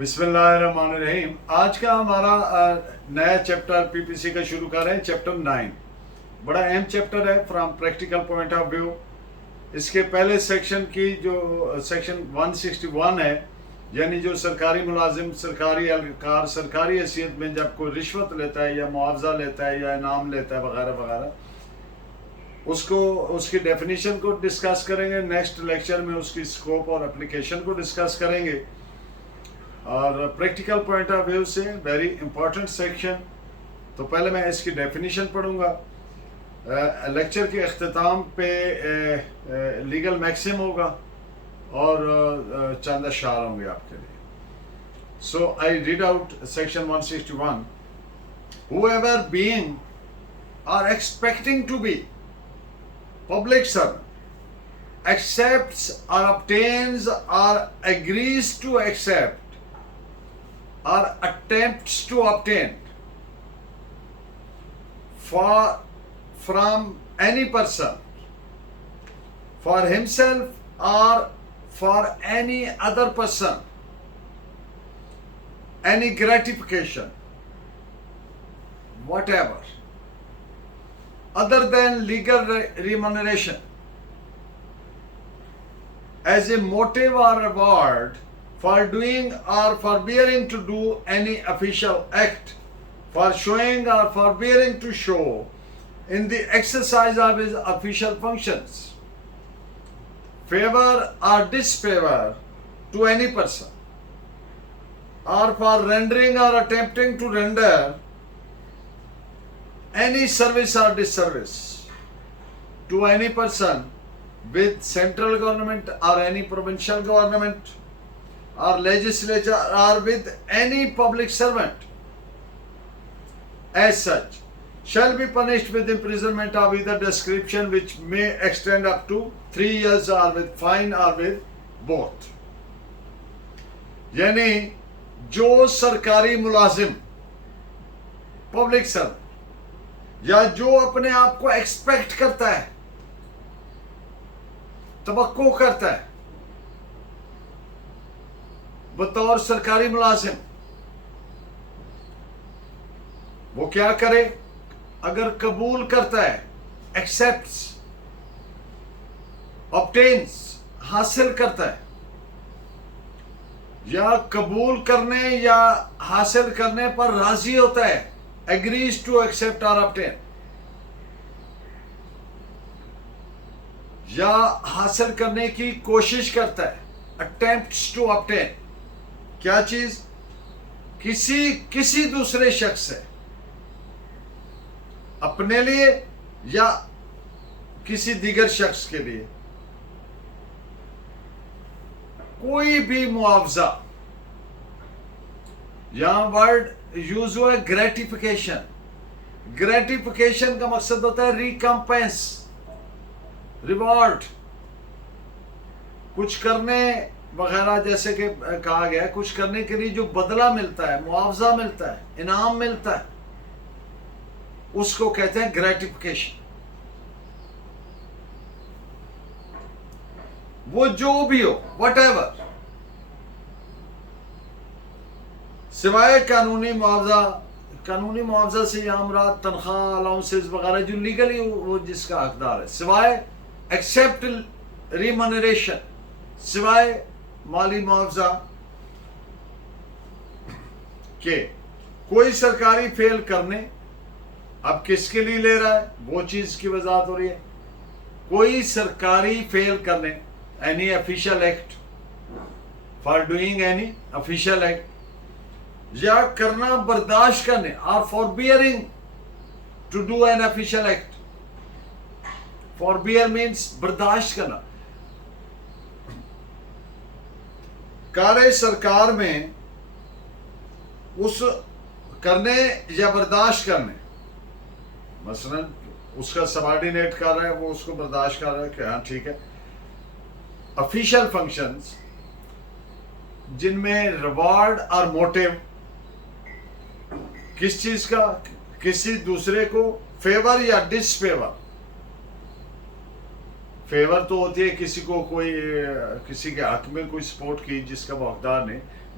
بسم اللہ الرحمن الرحیم. آج کا ہمارا نیا چیپٹر پی پی سی کا شروع کر رہے ہیں. چیپٹر 9 بڑا اہم چیپٹر ہے from practical point of view. اس کے پہلے سیکشن کی جو سیکشن 161 ہے، یعنی جو سرکاری ملازم، سرکاری اہلکار سرکاری حیثیت میں جب کوئی رشوت لیتا ہے یا معاوضہ لیتا ہے یا انعام لیتا ہے وغیرہ وغیرہ، اس کی ڈیفینیشن کو ڈسکس کریں گے. نیکسٹ لیکچر میں اس کی اسکوپ اور اپلیکیشن کو ڈسکس کریں گے. اور پریکٹیکل پوائنٹ آف ویو سے ویری امپورٹنٹ سیکشن. تو پہلے میں اس کی ڈیفینیشن پڑھوں گا. لیکچر کے اختتام پہ لیگل میکسم ہوگا اور چند اشعار ہوں گے آپ کے لیے. So I read out section 161. Whoever being or expecting to be public servant accepts or obtains or agrees to accept or attempts to obtain from any person for himself or for any other person any gratification whatever other than legal remuneration as a motive or reward for doing or forbearing to do any official act, for showing or forbearing to show in the exercise of his official functions, favor or disfavor to any person, or for rendering or attempting to render any service or disservice to any person with central government or any provincial government or legislature or with any public servant as such shall be punished with imprisonment of either description which may extend up to 3 years or with fine or with both. یعنی جو سرکاری ملازم public servant یا جو اپنے آپ کو expect کرتا ہے، توقع کرتا ہے بطور سرکاری ملازم، وہ کیا کرے؟ اگر قبول کرتا ہے، ایکسپٹس، obtains حاصل کرتا ہے، یا قبول کرنے یا حاصل کرنے پر راضی ہوتا ہے، agrees to accept or obtain، یا حاصل کرنے کی کوشش کرتا ہے، attempts to obtain، کیا چیز؟ کسی دوسرے شخص سے، اپنے لیے یا کسی دیگر شخص کے لیے کوئی بھی معاوضہ. یہاں ورڈ یوز ہوا ہے گریٹیفیکیشن. گریٹیفیکیشن کا مقصد ہوتا ہے ریکمپنس، ریوارڈ، کچھ کرنے وغیرہ، جیسے کہ کہا گیا ہے کچھ کرنے کے لیے جو بدلہ ملتا ہے، معاوضہ ملتا ہے، انعام ملتا ہے، اس کو کہتے ہیں گریٹیفیکیشن. وہ جو بھی ہو، وٹ ایور، سوائے قانونی معاوضہ. قانونی معاوضہ سے یہاں مراد تنخواہ، الاؤنسز وغیرہ جو لیگلی وہ جس کا حقدار ہے، سوائے ایکسپٹ ریمنریشن، سوائے مالی معاوضہ کہ کوئی سرکاری فیل کرنے. اب کس کے لیے لے رہا ہے وہ چیز کی وضاحت ہو رہی ہے. کوئی سرکاری فیل کرنے، any official act, for doing any official act، یا کرنا برداشت کرنے، or forbearing to do an official act. forbear means برداشت کرنا. کار سرکار میں اس کرنے یا برداشت کرنے، مثلا اس کا سبارڈینیٹ کر رہا ہے، وہ اس کو برداشت کر رہا ہے کہ ہاں ٹھیک ہے. افیشل فنکشنز جن میں ریوارڈ اور موٹیو کس چیز کا، کسی دوسرے کو فیور یا ڈس فیور. فیور تو ہوتی ہے کسی کو کوئی کسی کے حق میں کوئی سپورٹ کی جس کا وہ حقدار نہیں.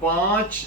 5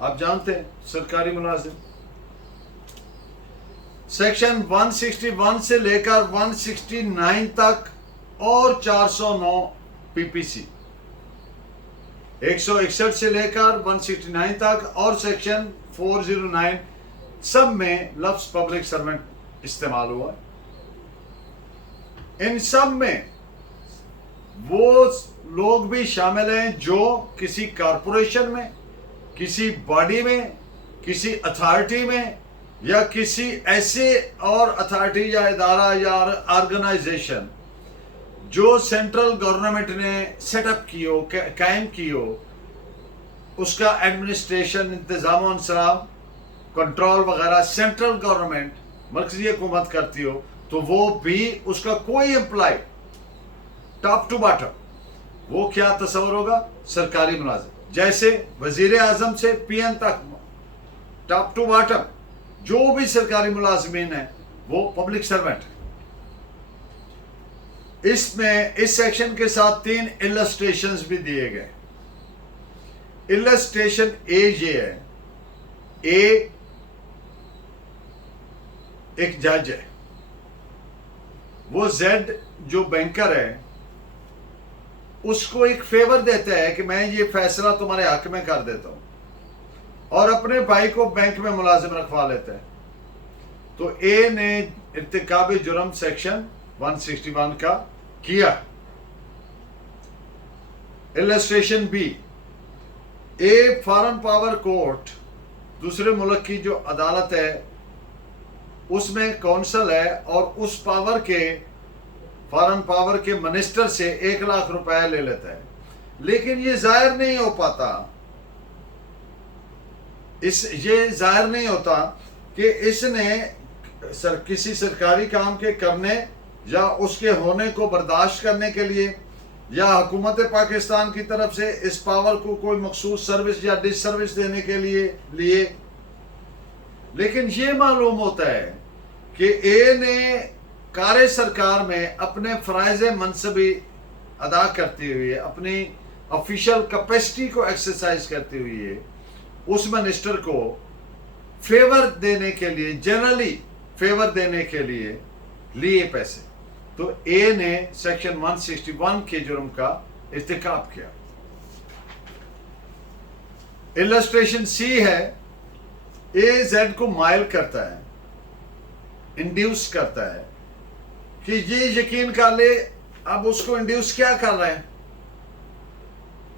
آپ جانتے ہیں سرکاری ملازم. سیکشن 161 سے لے کر 169 تک اور 409 پی پی سی، 161 سے لے کر 169 تک اور سیکشن 409 سب میں لفظ پبلک سرونٹ استعمال ہوا. ان سب میں وہ لوگ بھی شامل ہیں جو کسی کارپوریشن میں، کسی باڈی میں، کسی اتھارٹی میں یا کسی ایسے اور اتھارٹی یا ادارہ یا آرگنائزیشن جو سینٹرل گورنمنٹ نے سیٹ اپ کی ہو، قائم کی ہو، اس کا ایڈمنسٹریشن، انتظام و انصراف، کنٹرول وغیرہ سینٹرل گورنمنٹ، مرکزی حکومت کرتی ہو، تو وہ بھی اس کا کوئی امپلائی ٹاپ ٹو باٹم وہ کیا تصور ہوگا؟ سرکاری ملازم. جیسے وزیر اعظم سے پی ایم تک ٹاپ ٹو باٹم جو بھی سرکاری ملازمین ہیں وہ پبلک سرونٹ. اس میں اس سیکشن کے ساتھ 3 السٹریشنز بھی دیے گئے. السٹریشن اے یہ ہے، اے ایک جج ہے، وہ زیڈ جو بینکر ہے اس کو ایک فیور دیتا ہے کہ میں یہ فیصلہ تمہارے حق میں کر دیتا ہوں، اور اپنے بھائی کو بینک میں ملازم رکھوا لیتا ہے. تو اے نے ارتکاب جرم سیکشن 161 کا کیا. Illustration B, a foreign power court, دوسرے ملک کی جو عدالت ہے اس میں کونسل ہے اور اس پاور کے فارن پاور کے منسٹر سے 1 لاکھ روپے لے لیتا ہے، لیکن یہ ظاہر نہیں ہو پاتا، یہ ظاہر نہیں ہوتا کہ اس نے کسی سرکاری کام کے کرنے یا اس کے ہونے کو برداشت کرنے کے لیے یا حکومت پاکستان کی طرف سے اس پاور کو کوئی مخصوص سروس یا ڈس سروس دینے کے لیے لیکن یہ معلوم ہوتا ہے کہ اے نے کار سرکار میں اپنے فرائض منصبی ادا کرتے ہوئے، اپنی آفیشل کیپیسٹی کو ایکسرسائز کرتے ہوئے اس منسٹر کو فیور دینے کے لیے، جنرلی فیور دینے کے لیے لیے پیسے. تو اے نے سیکشن 161 کے جرم کا ارتکاب کیا. السٹریشن سی ہے، اے زیڈ کو مائل کرتا ہے، انڈیوس کرتا ہے کہ یہ یقین کر لے. اب اس کو انڈیوس کیا کر رہے ہیں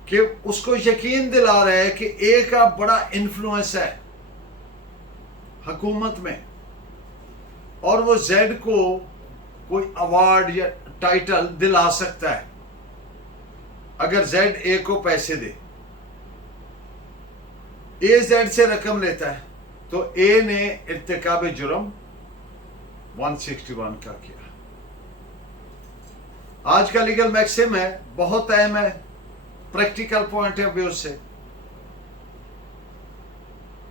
کہ اس کو یقین دلا رہے ہیں کہ اے کا بڑا انفلوئنس ہے حکومت میں، اور وہ زیڈ کو کوئی ایوارڈ یا ٹائٹل دلا سکتا ہے اگر زیڈ اے کو پیسے دے. اے زیڈ سے رقم لیتا ہے، تو اے نے ارتکاب جرم 161 کا کیا. آج کا لیگل میکسم ہے، بہت اہم ہے پریکٹیکل پوائنٹ آف ویو سے.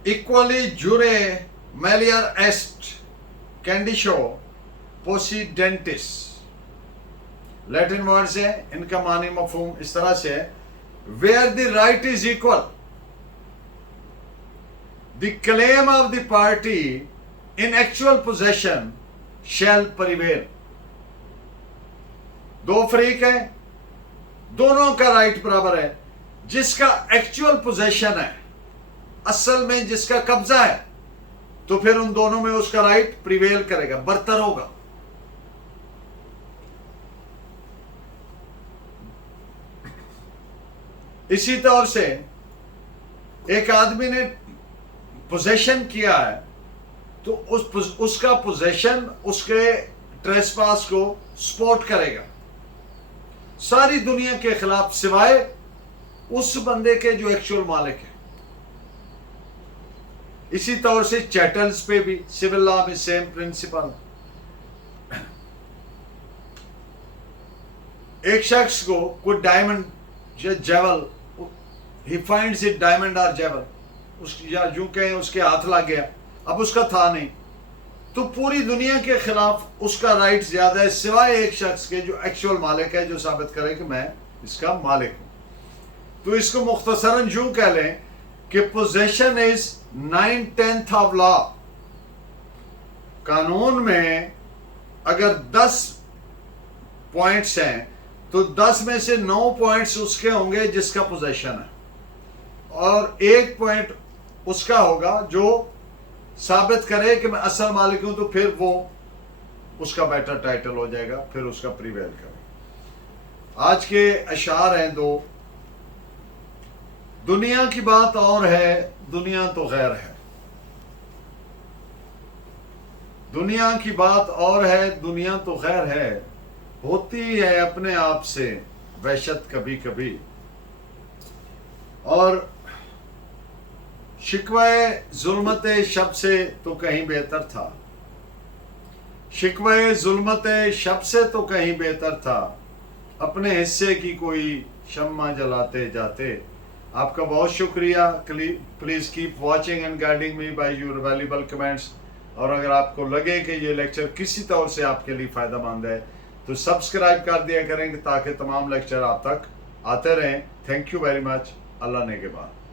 ایکولی جورے میلیئر ایسٹ کینڈیشو پوسیڈنٹس، لیٹن ورڈز ہیں، ان کا معنی مفہوم اس طرح سے ہے: where the right is equal, the claim of the party in actual possession shall prevail. دو فریق ہیں، دونوں کا رائٹ برابر ہے. جس کا ایکچوئل پوزیشن ہے، اصل میں جس کا قبضہ ہے، تو پھر ان دونوں میں اس کا رائٹ پریویل کرے گا، برتر ہوگا. اسی طور سے ایک آدمی نے پوزیشن کیا ہے تو اس کا پوزیشن اس کے ٹریسپاس کو سپورٹ کرے گا ساری دنیا کے خلاف، سوائے اس بندے کے جو ایکچوئل مالک ہے. اسی طور سے چیٹلز پہ بھی سول لا میں سیم پرنسپل. ایک شخص کو کوئی ڈائمنڈ یا jewel, he finds it diamond اور جیول، یا یوں کہیں اس کے ہاتھ لگ گیا، اب اس کا تھا نہیں، تو پوری دنیا کے خلاف اس کا رائٹ زیادہ ہے سوائے ایک شخص کے جو ایکچوئل مالک ہے، جو ثابت کرے کہ میں اس کا مالک ہوں. تو اس کو مختصراً یوں کہہ لیں کہ possession is 9/10 of law. قانون میں اگر 10 پوائنٹس ہیں تو 10 میں سے 9 پوائنٹس اس کے ہوں گے جس کا پوزیشن ہے، اور 1 پوائنٹ اس کا ہوگا جو ثابت کرے کہ میں اصل مالک ہوں، تو پھر وہ اس کا بیٹر ٹائٹل ہو جائے گا، پھر اس کا پریویل کرے. آج کے اشعار ہیں دو. دنیا کی بات اور ہے، دنیا تو غیر ہے. دنیا کی بات اور ہے، دنیا تو غیر ہے. ہوتی ہے اپنے آپ سے وحشت کبھی کبھی. اور شکوہ ظلمت شب سے تو کہیں بہتر تھا. شکوہ ظلمت شب سے تو کہیں بہتر تھا. اپنے حصے کی کوئی شمع جلاتے جاتے. آپ کا بہت شکریہ. Please keep watching and guiding me by your valuable comments. اور اگر آپ کو لگے کہ یہ لیکچر کسی طور سے آپ کے لیے فائدہ مند ہے تو سبسکرائب کر دیا کریں گے تاکہ تمام لیکچر آپ تک آتے رہیں. Thank you very much. Allah نے کے بعد.